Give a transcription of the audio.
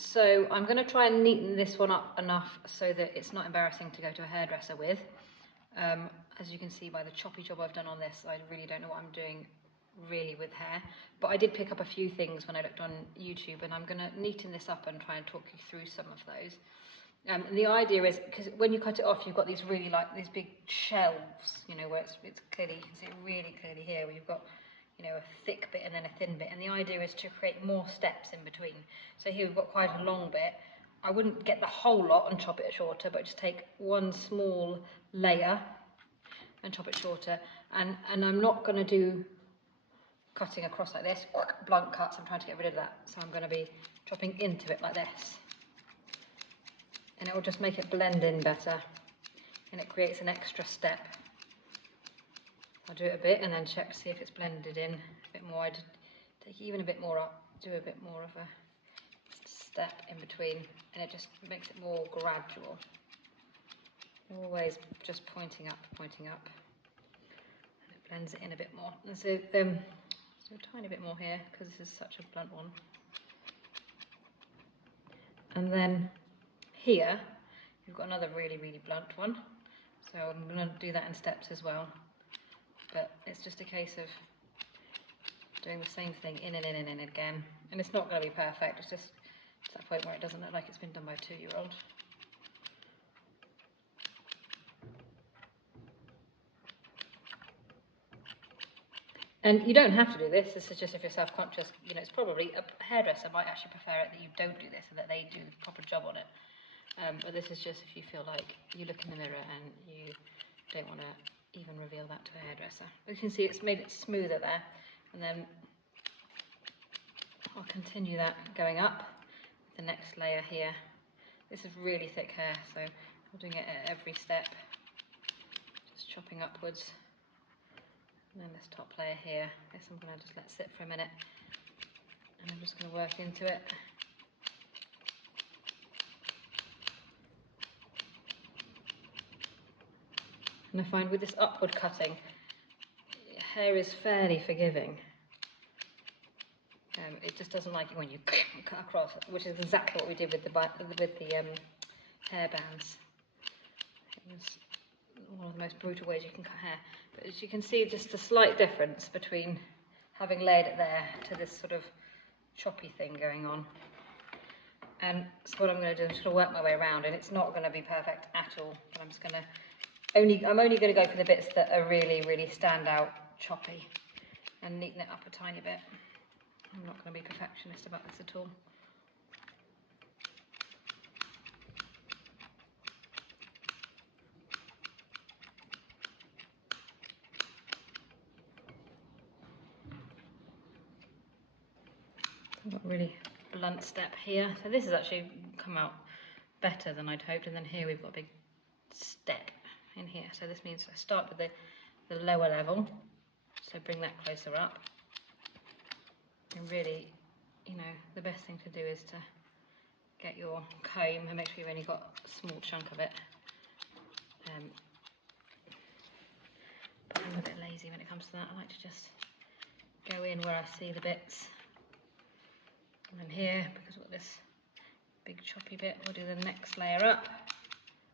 So I'm going to try and neaten this one up enough so that it's not embarrassing to go to a hairdresser with. As you can see by the choppy job I've done on this, I really don't know what I'm doing really with hair, but I did pick up a few things when I looked on YouTube, and I'm going to neaten this up and try and talk you through some of those. And the idea is, because when you cut it off, you've got these really these big shelves, you know, where it's clearly, you can see it really clearly here, where you've got, you know, a thick bit and then a thin bit, and the idea is to create more steps in between. So here we've got quite a long bit. I wouldn't get the whole lot and chop it shorter, but just take one small layer and chop it shorter. And I'm not going to do cutting across like this, blunt cuts. I'm trying to get rid of that, so I'm going to be chopping into it like this, and it will just make it blend in better, and it creates an extra step. I'll do it a bit and then check to see if it's blended in a bit more. I'd take even a bit more up, do a bit more of a step in between, and it just makes it more gradual. Always just pointing up, and it blends it in a bit more. And so a tiny bit more here, because this is such a blunt one. And then here, you've got another really, really blunt one. So I'm going to do that in steps as well. But it's just a case of doing the same thing in and in and in again. And it's not going to be perfect, it's just to that point where it doesn't look like it's been done by a 2-year-old. And you don't have to do this. This is just if you're self-conscious. You know, it's probably a hairdresser might actually prefer it that you don't do this and that they do the proper job on it. But this is just if you feel like you look in the mirror and you don't want to even reveal that to a hairdresser. You can see it's made it smoother there, and then I'll continue that going up the next layer here. This is really thick hair, so I'm doing it at every step, just chopping upwards. And then this top layer here, this I'm going to just let sit for a minute, and I'm just going to work into it. And I find with this upward cutting, hair is fairly forgiving. It just doesn't like it when you cut across, which is exactly what we did with the hair bands. It was one of the most brutal ways you can cut hair. But as you can see, just a slight difference between having laid it there to this sort of choppy thing going on. And so what I'm going to do, I'm just going to work my way around, and it's not going to be perfect at all, but I'm just going to I'm only going to go for the bits that are really, really stand out choppy, and neaten it up a tiny bit. I'm not going to be perfectionist about this at all. I've got a really blunt step here, so this has actually come out better than I'd hoped, and then here we've got a big step in here, so this means I start with the lower level, so bring that closer up, and really, you know, the best thing to do is to get your comb and make sure you've only got a small chunk of it. But I'm a bit lazy when it comes to that. I like to just go in where I see the bits. And then here, because we've got this big choppy bit, we'll do the next layer up.